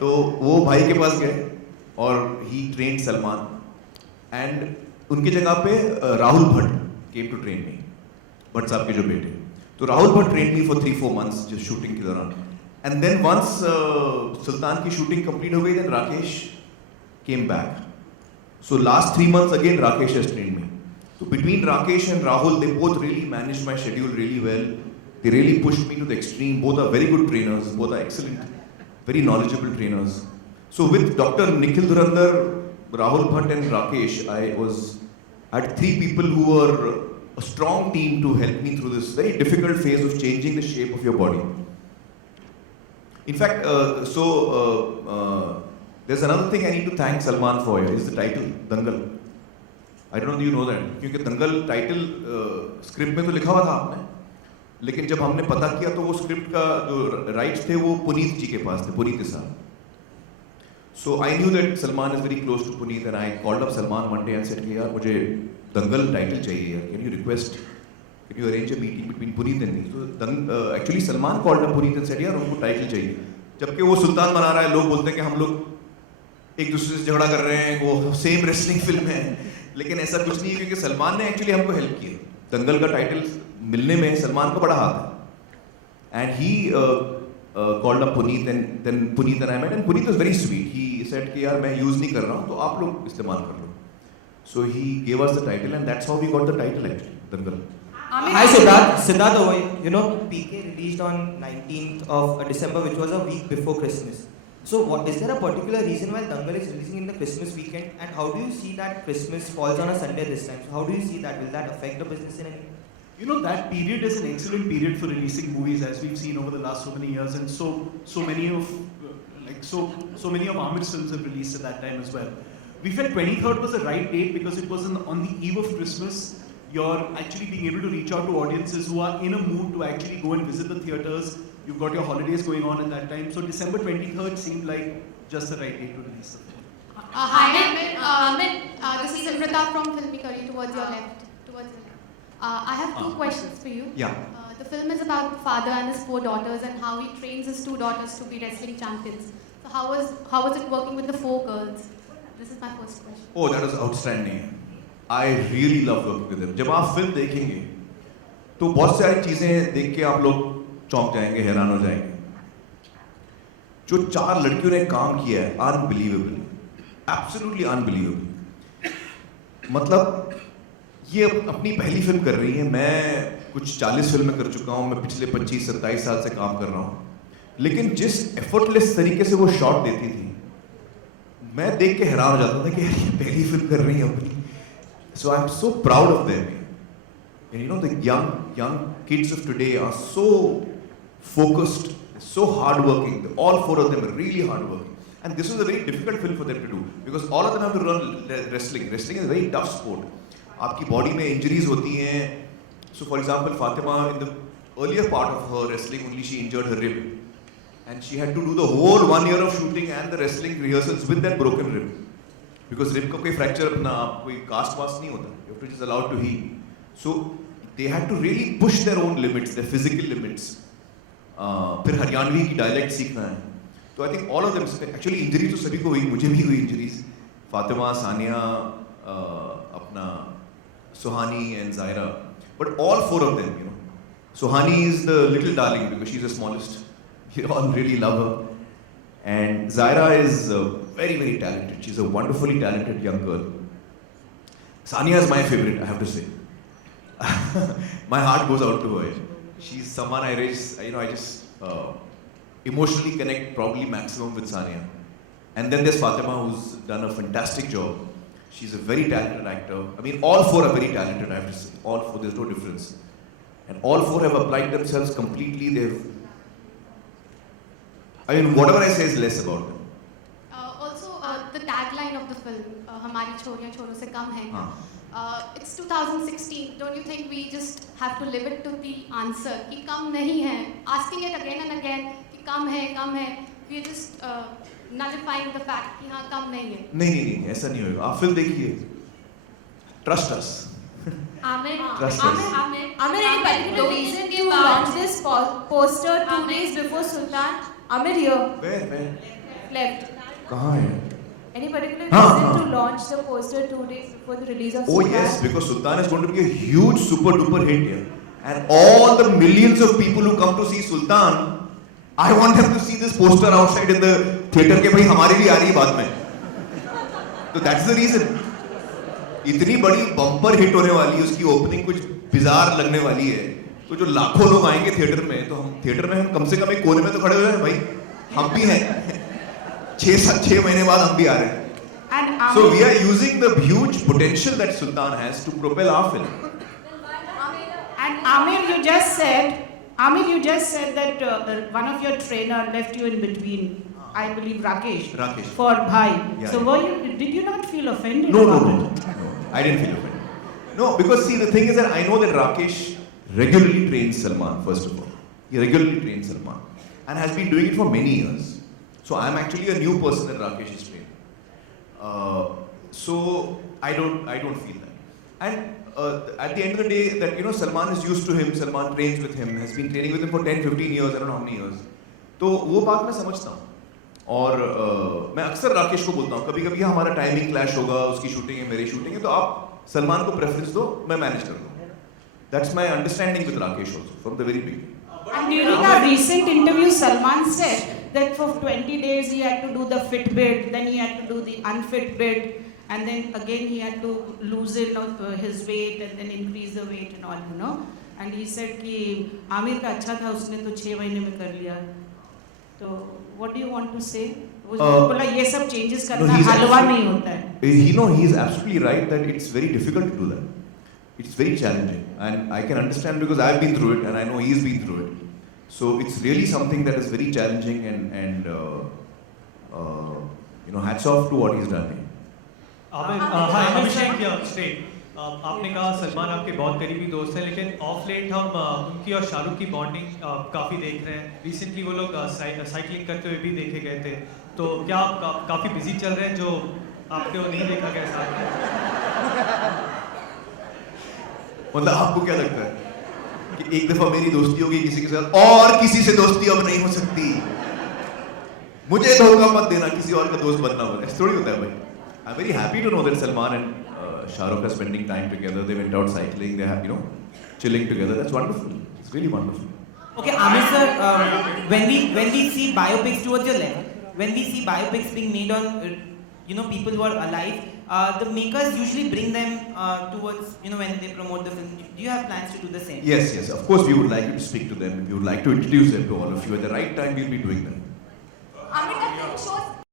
तो वो भाई के पास गए और ही ट्रेन सलमान एंड उनकी जगह पे Rahul Bhatt came to train me, Bhatt साहब के जो बेटे। तो Rahul Bhatt train me for 3-4 months जो शूटिंग के दौरान। एंड देन वंस सुल्तान की शूटिंग कंप्लीट हो गई, then Rakesh came back. So last 3 months again Rakesh has trained me. So between Rakesh and Rahul, they both really managed my schedule really well. They really pushed me to the extreme. Both are very good trainers. Both are excellent, very knowledgeable trainers. So with Dr. Nikhil Dhurandhar, Rahul Bhatt and Rakesh, I had 3 people who were a strong team to help me through this very difficult phase of changing the shape of your body. In fact, there's another thing I need to thank Salman for here, is the title, Dangal. I don't know if you know that, क्योंकि दंगल title script में तो लिखा हुआ था आपने, लेकिन जब हमने पता किया तो वो स्क्रिप्ट का जो राइट्स थे वो पुनीत जी के पास थे, पुनीत साहब। So I knew that Salman is very close to Puneet and I called up Salman one day and said कि यार मुझे दंगल टाइटल चाहिए यार, can you request, can you arrange a meeting between Puneet and me? So actually Salman called up Puneet and said यार उनको title चाहिए, जबकि वो सुल्तान बना रहा है, लोग बोलते हैं कि हम लोग एक दूसरे से झगड़ा कर रहे हैं, वो सेम रेसलिंग फिल्म है, लेकिन ऐसा कुछ नहीं है क्योंकि सलमान ने एक्चुअली हमको हेल्प किया। दंगल का टाइटल मिलने में सलमान का बड़ा हाथ है। And he called up Puneet and then Puneet and I met and Puneet was very sweet. He said कि यार मैं यूज नहीं कर रहा हूँ तो आप लोग इस्तेमाल कर लो। So he gave us the title and that's how we got the title actually, Dangal. Hi Siddharth, Siddharth over here. You know, PK released on 19th of December, which was a week before Christmas. So, is there a particular reason why Dangal is releasing in the Christmas weekend? And how do you see that Christmas falls on a Sunday this time? So, how do you see that? Will that affect the business in any way? You know, that period is an excellent period for releasing movies, as we've seen over the last so many years, and so many of Amit's films have released at that time as well. We felt 23rd was the right date because it was on the eve of Christmas. You're actually being able to reach out to audiences who are in a mood to actually go and visit the theatres. You've got your holidays going on at that time, so December 23rd seemed like just the right date to release the film. Hi, Amit. This is Amrita from Filmy Career, towards your left. I have 2 questions for you. Yeah. The film is about the father and his 4 daughters and how he trains his 2 daughters to be wrestling champions. So how was it working with the 4 girls? This is my first question. Oh, that is outstanding. I really love working with them. जब आप film देखेंगे तो बहुत सारी चीज़ें देख के आप लोग चौंक जाएंगे, हैरान हो जाएंगे। जो 4 लड़कियों ने काम किया है, अनबिलीवेबल, एब्सोल्युटली अनबिलीवेबल। मतलब ये अपनी पहली फिल्म कर रही है, मैं कुछ 40 फिल्में कर चुका हूँ, मैं पिछले 25-27 साल से काम कर रहा हूँ, लेकिन जिस एफर्टलेस तरीके से वो शॉट देती थी, मैं देख के हैरान हो जाता था कि यार ये पहली फिल्म कर रही है अपनी। So I'm so proud of them. And you know, the young kids of today are so focused, so hardworking. All 4 of them are really hardworking. And this was a very difficult film for them to do because all of them have to run wrestling. Wrestling is a very tough sport. आपकी body में injuries होती हैं. So for example, Fatima, in the earlier part of her wrestling, only she injured her rib. And she had to do the whole 1 year of shooting and the wrestling rehearsals with that broken rib. Because rib का कोई fracture अपना कोई cast vast नहीं होता. You have to just allow it to heal. So they had to really push their own limits, their physical limits. फिर हरियाणवी की dialect सीखना है. तो I think all of them, actually injuries तो सभी को हुई, मुझे भी हुई injuries. फातिमा, सानिया, अपना सुहानी and Zaira. But all 4 of them, you know. Suhani is the little darling because she's the smallest. You all really love her. And Zaira is very, very talented. She's a wonderfully talented young girl. Sania is my favorite, I have to say. My heart goes out to her. She's someone I just emotionally connect probably maximum with Sania. And then there's Fatima, who's done a fantastic job. She's a very talented actor. I mean, all 4 are very talented, I have to say. All 4, there's no difference. And all 4 have applied themselves completely. Whatever I say is less about them. Also, the tagline of the film, हमारी छोरियां छोरों से कम हैं. It's 2016. Don't you think we just have to live it to the answer कि कम नहीं है? Asking it again and again कि कम है. We are just nullifying the fact कि हाँ कम नहीं है. नहीं, ऐसा नहीं होगा. आप फिल्म देखिए. Trust us. Amen. Trust us. Amen. Any particular reason you launched this poster 2 days before Sultan? Amir here. Where? Left. कहाँ है? Any particular हाँ, reason हाँ. to launch the poster 2 days before the release of Oh Sultan? yes, because Sultan is going to be a huge super duper hit here. And all the millions of people who come to see Sultan, I want them to see this poster outside in the theater के भाई हमारी भी आ रही है बाद में. तो that's the reason. इतनी बड़ी बम्पर हिट होने वाली है, उसकी ओपनिंग कुछ बिजार लगने वाली है. तो जो लाखों लोग आएंगे थिएटर में, तो हम थिएटर में हम कम से कम एक कोने में तो खड़े हो जाए भाई. हम भी हैं. 6 महीने बाद हम भी आ रहे हैं. And So Amir, we are using the huge potential that Sultan has to propel our film. and Amir, you just said that one of your trainer left you in between. I believe Rakesh. Rakesh. For Bhai. Yeah, So yeah. did you not feel offended? No, about no, no, it? no. I didn't feel offended. No, because see, the thing is that I know that Rakesh regularly trains Salman, first of all. He regularly trains Salman and has been doing it for many years. So I'm actually a new person that Rakesh is training. So I don't feel that. And at the end of the day, that Salman is used to him. Salman trains with him. Has been training with him for 10-15 years. I don't know how many years. तो वो बात मैं समझता हूँ. और मैं अक्सर राकेश को बोलता हूँ, कभी कभी हमारा टाइमिंग क्लैश होगा, उसकी शूटिंग है, मेरी शूटिंग है, तो आप सलमान को प्रेफरेंस दो, मैं मैनेज कर दूँ. That's my understanding with Rakesh also from the very beginning. And during a recent interview, Salman said that for 20 days he had to do the fit bit, then he had to do the unfit bit, and then again he had to loosen his weight and then increase the weight and all. And he said कि आमिर का अच्छा था, उसने तो 6 महीने में कर लिया. तो what do you want to say? वो बोला ये सब changes करना हलवा नहीं होता है. He is absolutely right that it's very difficult to do that. It's very challenging, and I can understand because I've been through it, and I know he's been through it. So it's really something that is very challenging, and hats off to what he's done. Hi Abhishek state. आपने कहा सलमान आपके बहुत करीबी दोस्त हैं, लेकिन of late हम उनकी और शाहरुख की बॉन्डिंग काफ़ी देख रहे हैं. रिसेंटली वो लोग साइकिलिंग करते हुए भी देखे गए थे. तो क्या आप काफ़ी बिजी चल रहे हैं जो आपको नहीं देखा गया साथ में? मतलब आपको क्या लगता है कि एक दफा मेरी दोस्ती होगी किसी के साथ और किसी से दोस्ती अब नहीं हो सकती? मुझे धोखा मत देना, किसी और का दोस्त बनना होगा. ऐसा थोड़ी होता है भाई. I am very happy to know that Salman and Shahrukh are spending time together. They went out cycling, they have chilling together. That's wonderful. It's really wonderful. Okay, Amir sir, when we see biopics towards your level, when we see biopics being made on people who are alive, the makers usually bring them towards when they promote the film. Do you have plans to do the same? Yes, of course we would like you to speak to them. We would like to introduce them to all of you. At the right time, we'll be doing that. Amir, that film shows